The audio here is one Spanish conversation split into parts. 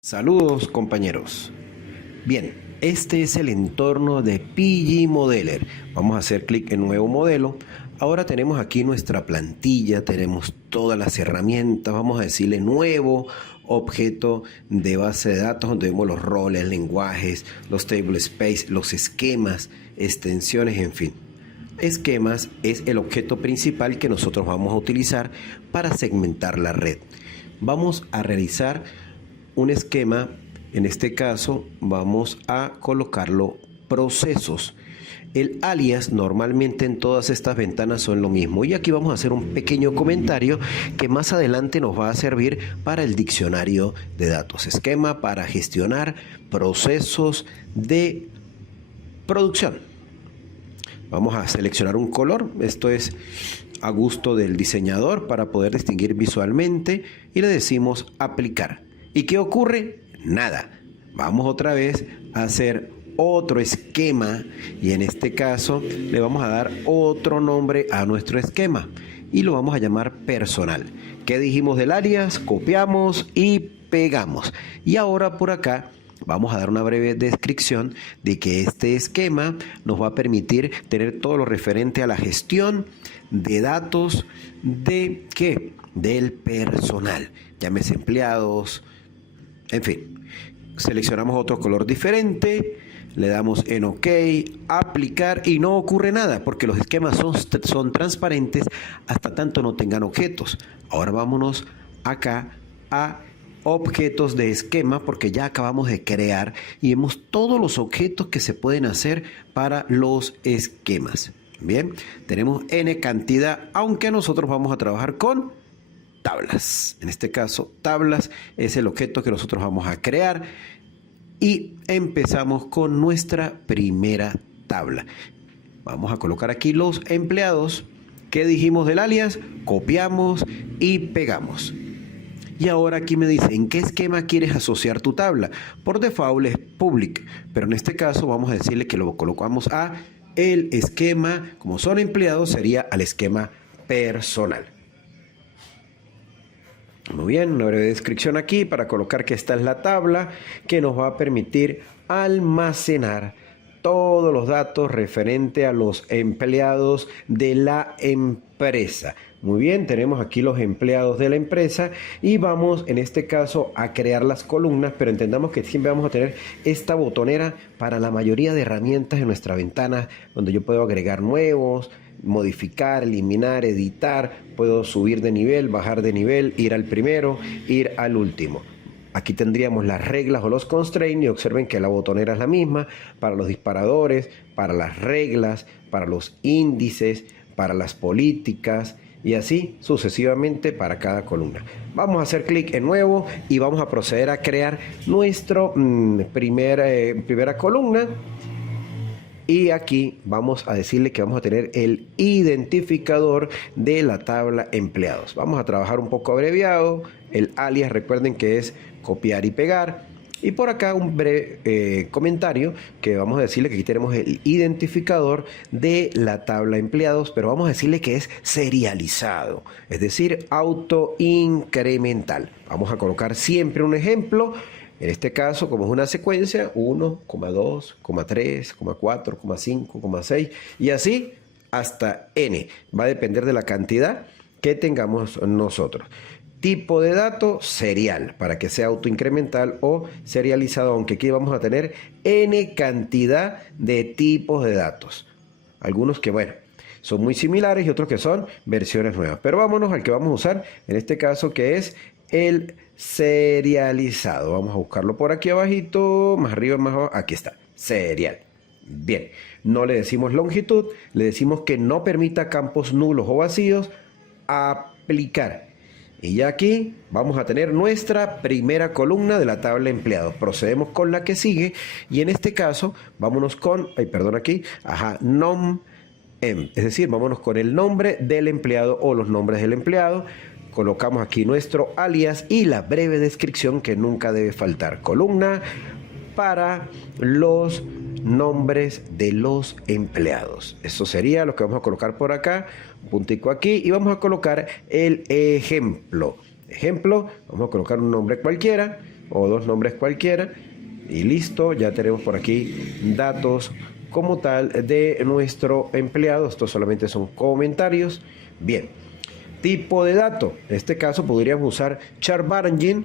Saludos compañeros. Bien, este es el entorno de PG Modeler. Vamos a hacer clic en nuevo modelo. Ahora tenemos aquí nuestra plantilla, tenemos todas las herramientas. Vamos a decirle nuevo objeto de base de datos donde vemos los roles, lenguajes, los table space, los esquemas, extensiones, en fin. Esquemas es el objeto principal que nosotros vamos a utilizar para segmentar la red. Vamos a realizar un esquema. En este caso vamos a colocarlo procesos. El alias normalmente en todas estas ventanas son lo mismo, y aquí vamos a hacer un pequeño comentario que más adelante nos va a servir para el diccionario de datos. Esquema para gestionar procesos de producción. Vamos a seleccionar un color, esto es a gusto del diseñador para poder distinguir visualmente, y le decimos aplicar. ¿Y qué ocurre? Nada. Vamos otra vez a hacer otro esquema, y en este caso le vamos a dar otro nombre a nuestro esquema y lo vamos a llamar personal. ¿Qué dijimos del alias? Copiamos y pegamos. Y ahora por acá vamos a dar una breve descripción de que este esquema nos va a permitir tener todo lo referente a la gestión de datos de ¿qué? Del personal. Llámese empleados, en fin. Seleccionamos otro color diferente, le damos en OK, aplicar, y no ocurre nada porque los esquemas son transparentes hasta tanto no tengan objetos. Ahora vámonos acá a objetos de esquema, porque ya acabamos de crear y vemos todos los objetos que se pueden hacer para los esquemas. Bien, tenemos N cantidad, aunque nosotros vamos a trabajar con tablas. En este caso, tablas es el objeto que nosotros vamos a crear, y empezamos con nuestra primera tabla. Vamos a colocar aquí los empleados. ¿Qué dijimos del alias? Copiamos y pegamos. Y ahora aquí me dice en qué esquema quieres asociar tu tabla. Por default es public, pero en este caso vamos a decirle que lo colocamos a el esquema, como son empleados, sería al esquema personal. Muy bien, una breve descripción aquí para colocar que esta es la tabla que nos va a permitir almacenar todos los datos referente a los empleados de la empresa. Muy bien, tenemos aquí los empleados de la empresa y vamos en este caso a crear las columnas, pero entendamos que siempre vamos a tener esta botonera para la mayoría de herramientas en nuestra ventana, donde yo puedo agregar nuevos, modificar, eliminar, editar, puedo subir de nivel, bajar de nivel, ir al primero, ir al último. Aquí tendríamos las reglas o los constraints, y observen que la botonera es la misma para los disparadores, para las reglas, para los índices, para las políticas, y así sucesivamente para cada columna. Vamos a hacer clic en nuevo y vamos a proceder a crear nuestra primera columna. Y aquí vamos a decirle que vamos a tener el identificador de la tabla empleados. Vamos a trabajar un poco abreviado. El alias, recuerden que es copiar y pegar. Y por acá un breve comentario que vamos a decirle que aquí tenemos el identificador de la tabla empleados, pero vamos a decirle que es serializado, es decir, autoincremental. Vamos a colocar siempre un ejemplo. En este caso, como es una secuencia, 1, 2, 3, 4, 5, 6 y así hasta n. Va a depender de la cantidad que tengamos nosotros. Tipo de dato serial, para que sea autoincremental o serializado, aunque aquí vamos a tener n cantidad de tipos de datos. Algunos que, bueno, son muy similares y otros que son versiones nuevas. Pero vámonos al que vamos a usar en este caso, que es el serializado. Vamos a buscarlo por aquí abajito, más arriba, más abajo. Aquí está, serial. Bien, no le decimos longitud, le decimos que no permita campos nulos o vacíos. Aplicar. Y ya aquí vamos a tener nuestra primera columna de la tabla empleados. Procedemos con la que sigue, y en este caso vámonos con, nom, es decir, vámonos con el nombre del empleado o los nombres del empleado. Colocamos aquí nuestro alias y la breve descripción que nunca debe faltar. Columna para los nombres de los empleados. Eso sería lo que vamos a colocar por acá. Un puntico aquí y vamos a colocar el ejemplo. Ejemplo, vamos a colocar un nombre cualquiera. o dos nombres cualquiera y listo, ya tenemos por aquí datos como tal de nuestro empleado. Estos solamente son comentarios. Bien, tipo de dato, en este caso podríamos usar char varchar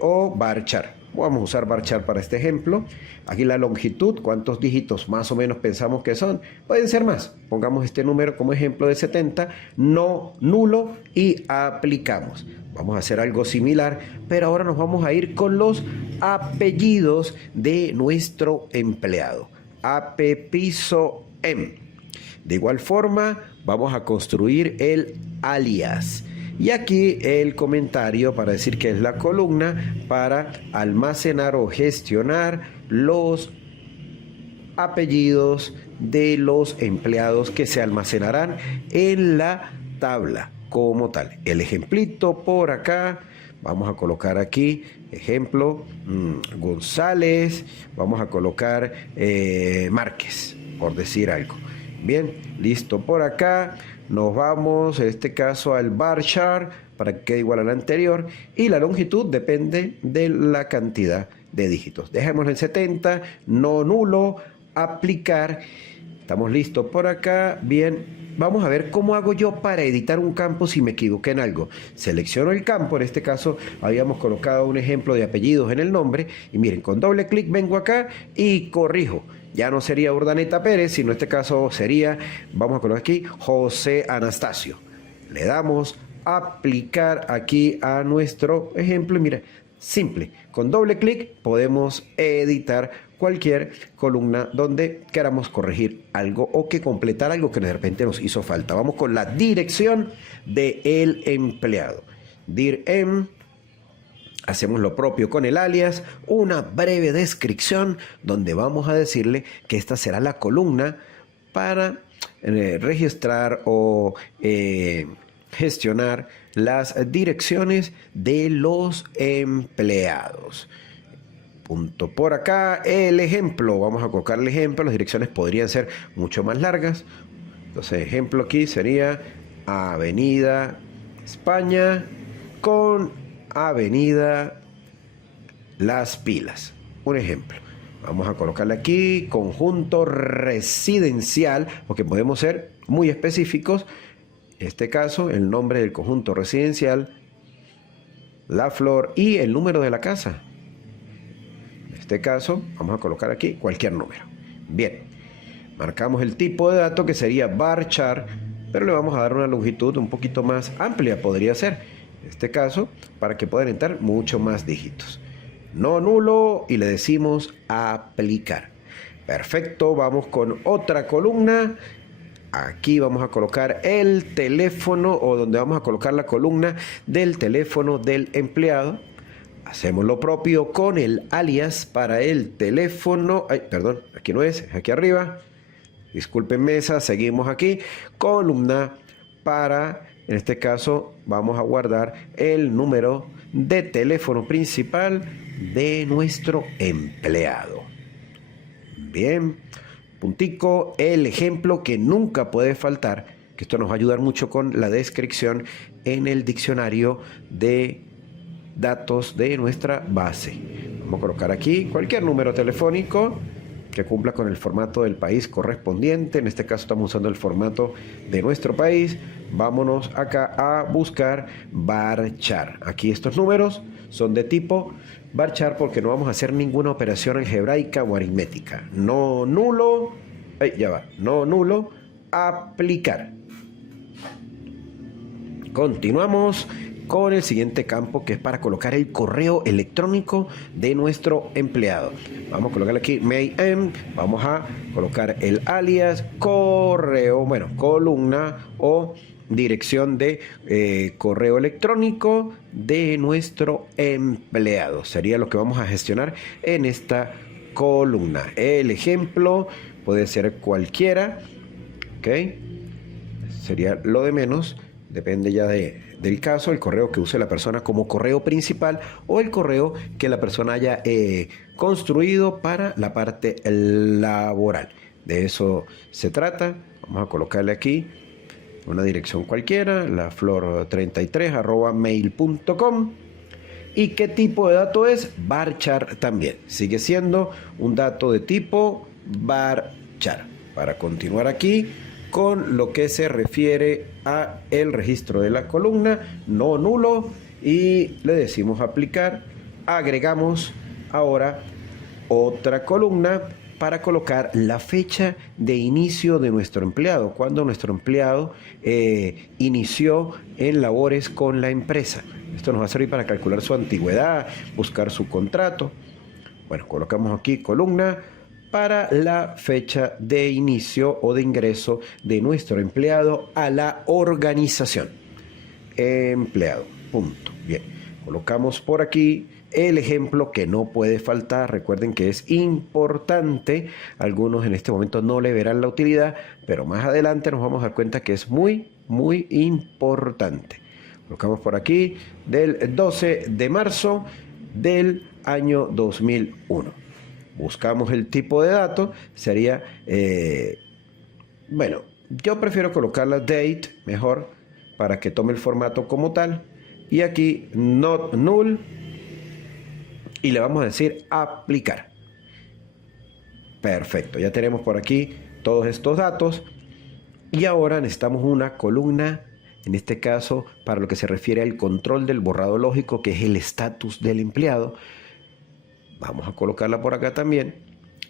o varchar. Vamos a usar varchar para este ejemplo. Aquí la longitud, cuántos dígitos más o menos pensamos que son. Pueden ser más. Pongamos este número como ejemplo de 70, no nulo y aplicamos. Vamos a hacer algo similar, pero ahora nos vamos a ir con los apellidos de nuestro empleado. Piso M. De igual forma, vamos a construir el alias. Y aquí el comentario para decir que es la columna para almacenar o gestionar los apellidos de los empleados que se almacenarán en la tabla como tal. El ejemplito por acá, vamos a colocar aquí, ejemplo, González, vamos a colocar Márquez, por decir algo. Bien, listo por acá. Nos vamos, en este caso, al varchar para que quede igual al anterior. Y la longitud depende de la cantidad de dígitos. Dejémoslo en 70, no nulo, aplicar. Estamos listos por acá. Bien, vamos a ver cómo hago yo para editar un campo si me equivoqué en algo. Selecciono el campo, en este caso habíamos colocado un ejemplo de apellidos en el nombre. Y miren, con doble clic vengo acá y corrijo. Ya no sería Urdaneta Pérez, sino en este caso sería, vamos a colocar aquí, José Anastasio. Le damos aplicar aquí a nuestro ejemplo. Mira, simple. Con doble clic podemos editar cualquier columna donde queramos corregir algo o que completar algo que de repente nos hizo falta. Vamos con la dirección del empleado. Dir.em. Hacemos lo propio con el alias, una breve descripción donde vamos a decirle que esta será la columna para registrar o gestionar las direcciones de los empleados. Punto por acá, el ejemplo, vamos a colocar el ejemplo, las direcciones podrían ser mucho más largas. Entonces, ejemplo aquí sería Avenida España con Avenida Las Pilas. Un ejemplo. Vamos a colocarle aquí conjunto residencial, porque podemos ser muy específicos. En este caso, el nombre del conjunto residencial, la flor y el número de la casa. En este caso, vamos a colocar aquí cualquier número. Bien. Marcamos el tipo de dato que sería varchar, pero le vamos a dar una longitud un poquito más amplia, podría ser. En este caso, para que puedan entrar mucho más dígitos. No nulo y le decimos aplicar. Perfecto, vamos con otra columna. Aquí vamos a colocar el teléfono o donde vamos a colocar la columna del teléfono del empleado. Hacemos lo propio con el alias para el teléfono. Ay, perdón, aquí no es aquí arriba. Disculpen mesa, seguimos aquí. Columna para... En este caso vamos a guardar el número de teléfono principal de nuestro empleado. Bien, puntico, el ejemplo que nunca puede faltar, que esto nos va a ayudar mucho con la descripción en el diccionario de datos de nuestra base. Vamos a colocar aquí cualquier número telefónico que cumpla con el formato del país correspondiente. En este caso estamos usando el formato de nuestro país. Vámonos acá a buscar varchar. Aquí estos números son de tipo varchar porque no vamos a hacer ninguna operación algebraica o aritmética. No nulo, no nulo, aplicar. Continuamos con el siguiente campo que es para colocar el correo electrónico de nuestro empleado. Vamos a colocar aquí mail, vamos a colocar el alias, correo, columna o dirección de correo electrónico de nuestro empleado. Sería lo que vamos a gestionar en esta columna. El ejemplo puede ser cualquiera, ¿ok? Sería lo de menos, depende ya del caso, el correo que use la persona como correo principal o el correo que la persona haya construido para la parte laboral. De eso se trata. Vamos a colocarle aquí una dirección cualquiera, laflor33@mail.com. ¿Y qué tipo de dato es? Varchar también. Sigue siendo un dato de tipo varchar. Para continuar aquí con lo que se refiere a el registro de la columna, no nulo, y le decimos aplicar. Agregamos ahora otra columna para colocar la fecha de inicio de nuestro empleado, cuando nuestro empleado inició en labores con la empresa. Esto nos va a servir para calcular su antigüedad, buscar su contrato. Bueno, colocamos aquí columna para la fecha de inicio o de ingreso de nuestro empleado a la organización. Empleado, punto. Bien, colocamos por aquí el ejemplo que no puede faltar. Recuerden que es importante. Algunos en este momento no le verán la utilidad, pero más adelante nos vamos a dar cuenta que es muy, muy importante. Colocamos por aquí del 12 de marzo del año 2001. Buscamos el tipo de dato. Sería, bueno, yo prefiero colocar la date mejor para que tome el formato como tal. Y aquí not null. Y le vamos a decir aplicar. Perfecto, ya tenemos por aquí todos estos datos. Y ahora necesitamos una columna, en este caso, para lo que se refiere al control del borrado lógico, que es el estatus del empleado. Vamos a colocarla por acá también.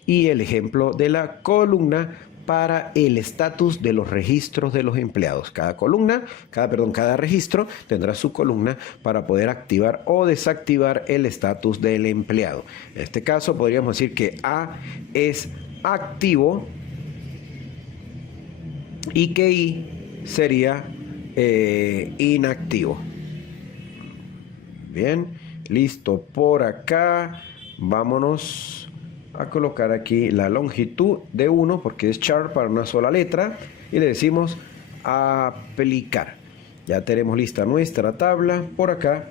Y el ejemplo de la columna para el estatus de los registros de los empleados. Cada registro tendrá su columna para poder activar o desactivar el estatus del empleado. En este caso podríamos decir que A es activo y que I sería inactivo. Bien, listo por acá. Vámonos a colocar aquí la longitud de 1 porque es char para una sola letra y le decimos aplicar. Ya tenemos lista nuestra tabla por acá.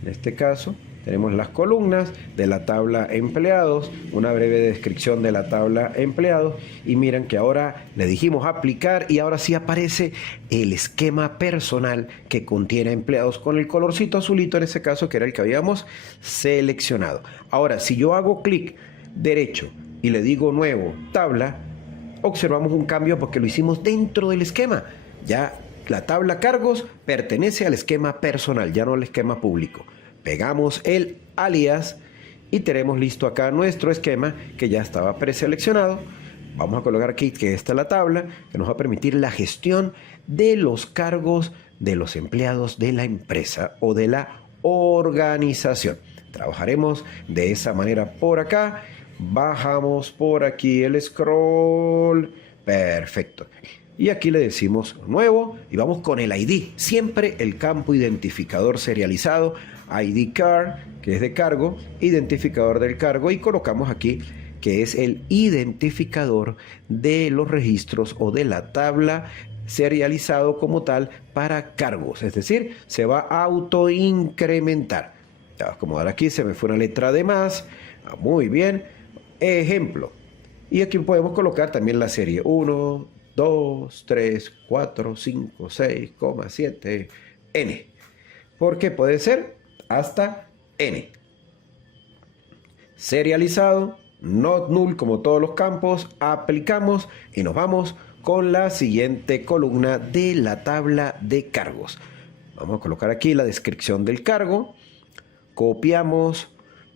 En este caso tenemos las columnas de la tabla empleados, una breve descripción de la tabla empleados y miren que ahora le dijimos aplicar y ahora sí aparece el esquema personal que contiene empleados con el colorcito azulito en ese caso que era el que habíamos seleccionado. Ahora si yo hago clic derecho y le digo nuevo tabla, observamos un cambio porque lo hicimos dentro del esquema. Ya la tabla cargos pertenece al esquema personal, ya no al esquema público. Pegamos el alias y tenemos listo acá nuestro esquema que ya estaba preseleccionado. Vamos a colocar aquí que esta es la tabla que nos va a permitir la gestión de los cargos de los empleados de la empresa o de la organización. Trabajaremos de esa manera por acá. Bajamos por aquí el scroll. Perfecto. Y aquí le decimos nuevo y vamos con el ID. Siempre el campo identificador serializado, ID car, que es de cargo, identificador del cargo y colocamos aquí que es el identificador de los registros o de la tabla serializado como tal para cargos. Es decir, se va a autoincrementar. Ya voy a acomodar aquí, se me fue una letra de más. Muy bien. Ejemplo. Y aquí podemos colocar también la serie 1, 2, 3, 4, 5, 6, 7, N. Porque puede ser hasta N. Serializado, not null como todos los campos, aplicamos y nos vamos con la siguiente columna de la tabla de cargos. Vamos a colocar aquí la descripción del cargo, copiamos,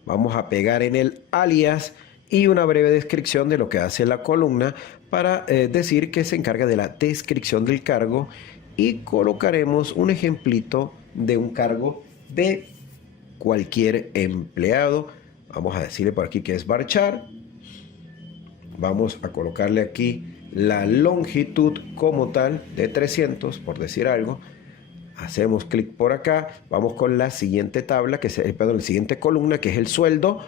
vamos a pegar en el alias y una breve descripción de lo que hace la columna para decir que se encarga de la descripción del cargo y colocaremos un ejemplito de un cargo de cualquier empleado. Vamos a decirle por aquí que es varchar. Vamos a colocarle aquí la longitud como tal de 300, por decir algo. Hacemos clic por acá. Vamos con la siguiente tabla, la siguiente columna, que es el sueldo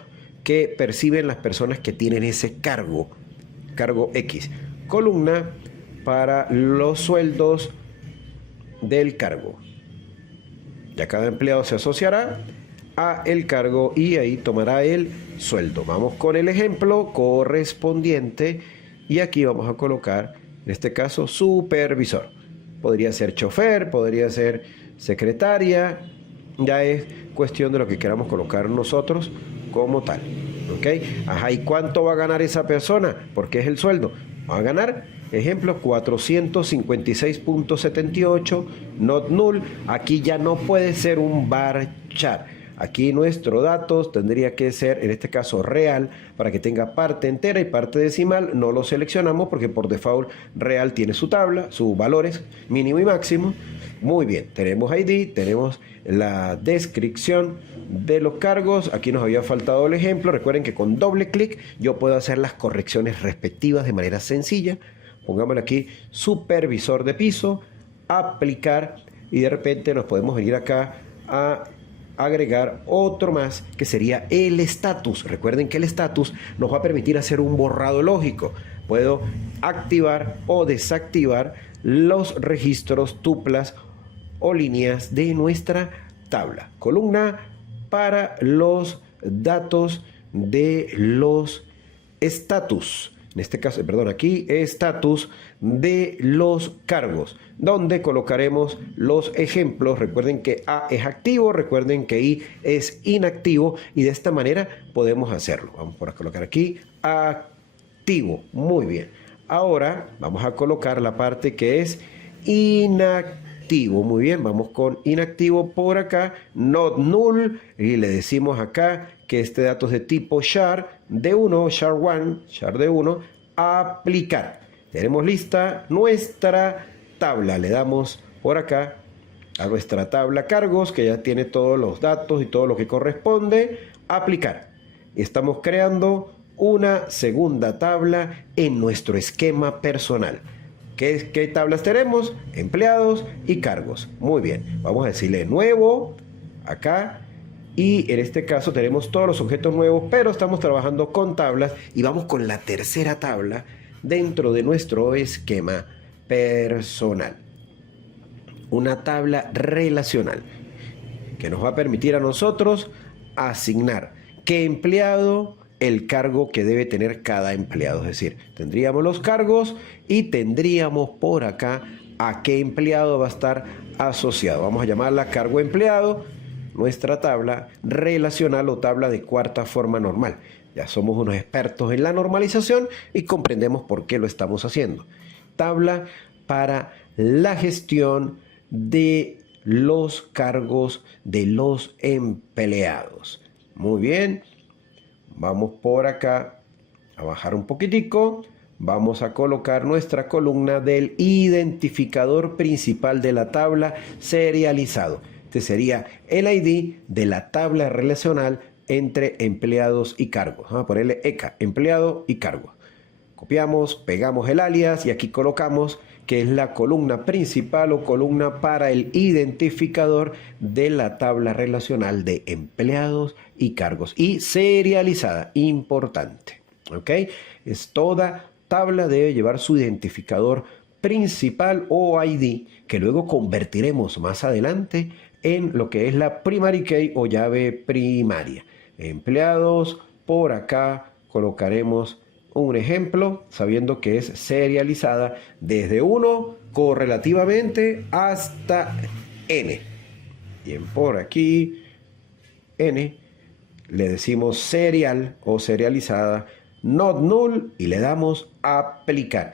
que perciben las personas que tienen ese cargo X. Columna para los sueldos del cargo. Ya cada empleado se asociará a el cargo y ahí tomará el sueldo. Vamos con el ejemplo correspondiente y aquí vamos a colocar, en este caso, supervisor. Podría ser chofer, podría ser secretaria, ya es cuestión de lo que queramos colocar nosotros como tal. ¿Ok? Ajá, ¿y cuánto va a ganar esa persona? Porque es el sueldo. Va a ganar, ejemplo, 456.78, not null. Aquí ya no puede ser un varchar. Aquí nuestro datos tendría que ser, en este caso, real, para que tenga parte entera y parte decimal. No lo seleccionamos porque por default real tiene su tabla, sus valores mínimo y máximo. Muy bien, tenemos ID, tenemos la descripción de los cargos. Aquí nos había faltado el ejemplo. Recuerden que con doble clic yo puedo hacer las correcciones respectivas de manera sencilla. Pongámosle aquí supervisor de piso, aplicar, y de repente nos podemos venir acá a agregar otro más que sería el estatus. Recuerden que el estatus nos va a permitir hacer un borrado lógico. Puedo activar o desactivar los registros, tuplas o líneas de nuestra tabla. Columna para los datos de los estatus. En este caso, perdón, aquí estatus de los cargos, donde colocaremos los ejemplos. Recuerden que A es activo, recuerden que I es inactivo, y de esta manera podemos hacerlo. Vamos a colocar aquí activo. Muy bien. Ahora vamos a colocar la parte que es inactivo. Muy bien, vamos con inactivo por acá, not null, y le decimos acá que este dato es de tipo char de 1, char de 1, aplicar. Tenemos lista nuestra tabla. Le damos por acá a nuestra tabla cargos, que ya tiene todos los datos y todo lo que corresponde. Aplicar. Estamos creando una segunda tabla en nuestro esquema personal. ¿Qué tablas tenemos? Empleados y cargos. Muy bien. Vamos a decirle nuevo acá. Y en este caso tenemos todos los objetos nuevos, pero estamos trabajando con tablas y vamos con la tercera tabla dentro de nuestro esquema personal. Una tabla relacional que nos va a permitir a nosotros asignar qué empleado, el cargo que debe tener cada empleado. Es decir, tendríamos los cargos y tendríamos por acá a qué empleado va a estar asociado. Vamos a llamarla cargo empleado, nuestra tabla relacional o tabla de cuarta forma normal. Ya somos unos expertos en la normalización y comprendemos por qué lo estamos haciendo. Tabla para la gestión de los cargos de los empleados. Muy bien. Vamos por acá a bajar un poquitico. Vamos a colocar nuestra columna del identificador principal de la tabla serializado. Este sería el ID de la tabla relacional entre empleados y cargos. Vamos a ponerle ECA, empleado y cargo. Copiamos, pegamos el alias y aquí colocamos que es la columna principal o columna para el identificador de la tabla relacional de empleados y cargos, y serializada, importante. ¿Ok? Es toda tabla debe llevar su identificador principal o ID, que luego convertiremos más adelante en lo que es la primary key o llave primaria. Empleados, por acá colocaremos un ejemplo, sabiendo que es serializada desde 1 correlativamente hasta n. Bien, por aquí n le decimos serial o serializada, not null, y le damos aplicar.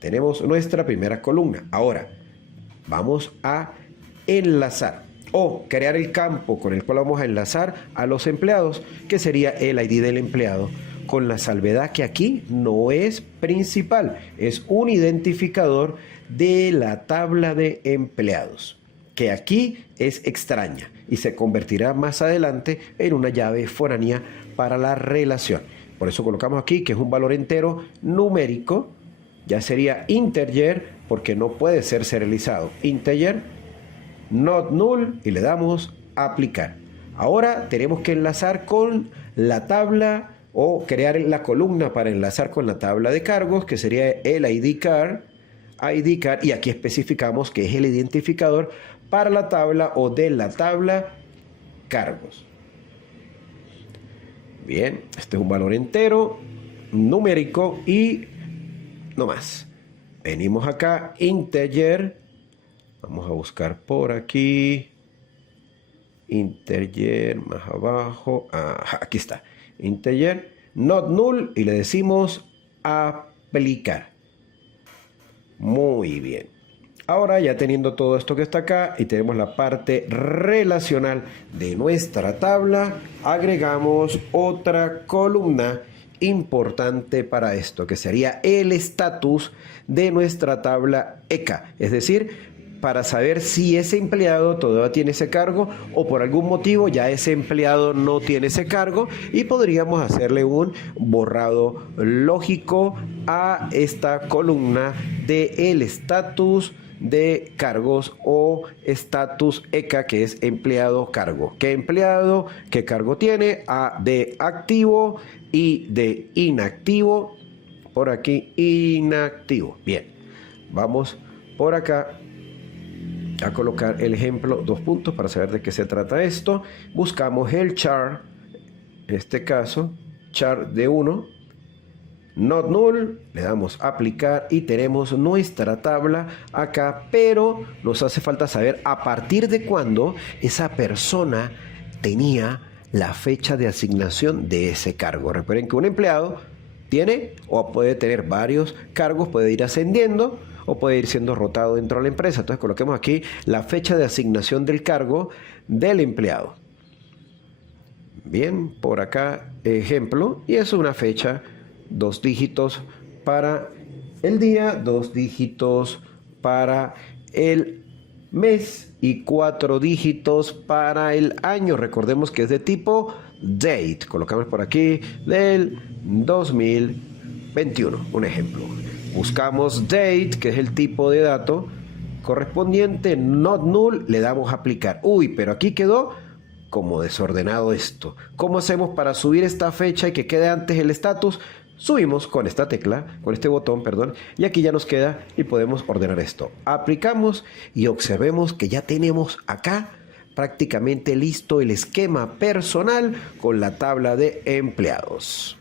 Tenemos nuestra primera columna. Ahora vamos a enlazar o crear el campo con el cual vamos a enlazar a los empleados, que sería el ID del empleado, con la salvedad que aquí no es principal, es un identificador de la tabla de empleados, que aquí es extraña y se convertirá más adelante en una llave foránea para la relación. Por eso colocamos aquí que es un valor entero numérico, ya sería integer porque no puede ser serializado. Integer, not null, y le damos aplicar. Ahora tenemos que enlazar con la tabla o crear la columna para enlazar con la tabla de cargos, que sería el ID card, y aquí especificamos que es el identificador para la tabla o de la tabla cargos. Bien, este es un valor entero, numérico y no más. Venimos acá, integer, vamos a buscar por aquí, integer más abajo, ajá, aquí está, integer not null y le decimos aplicar. Muy bien. Ahora ya teniendo todo esto que está acá y tenemos la parte relacional de nuestra tabla, agregamos otra columna importante para esto, que sería el estatus de nuestra tabla ECA, es decir, para saber si ese empleado todavía tiene ese cargo o por algún motivo ya ese empleado no tiene ese cargo y podríamos hacerle un borrado lógico a esta columna de el estatus de cargos o estatus ECA, que es empleado cargo. ¿Qué empleado, qué cargo tiene? A de activo y de inactivo. Por aquí, inactivo. Bien, vamos por acá a colocar el ejemplo, 2 puntos para saber de qué se trata esto. Buscamos el char, en este caso, char de 1, not null, le damos aplicar y tenemos nuestra tabla acá, pero nos hace falta saber a partir de cuándo esa persona tenía la fecha de asignación de ese cargo. Recuerden que un empleado tiene o puede tener varios cargos, puede ir ascendiendo o puede ir siendo rotado dentro de la empresa. Entonces coloquemos aquí la fecha de asignación del cargo del empleado. Bien, por acá ejemplo, y eso es una fecha, 2 dígitos para el día, 2 dígitos para el mes y 4 dígitos para el año. Recordemos que es de tipo date. Colocamos por aquí del 2021, un ejemplo. Buscamos date, que es el tipo de dato correspondiente, not null, le damos aplicar. Uy, pero aquí quedó como desordenado esto. ¿Cómo hacemos para subir esta fecha y que quede antes el estatus? Subimos con esta tecla, con este botón, perdón, y aquí ya nos queda y podemos ordenar esto. Aplicamos y observemos que ya tenemos acá prácticamente listo el esquema personal con la tabla de empleados.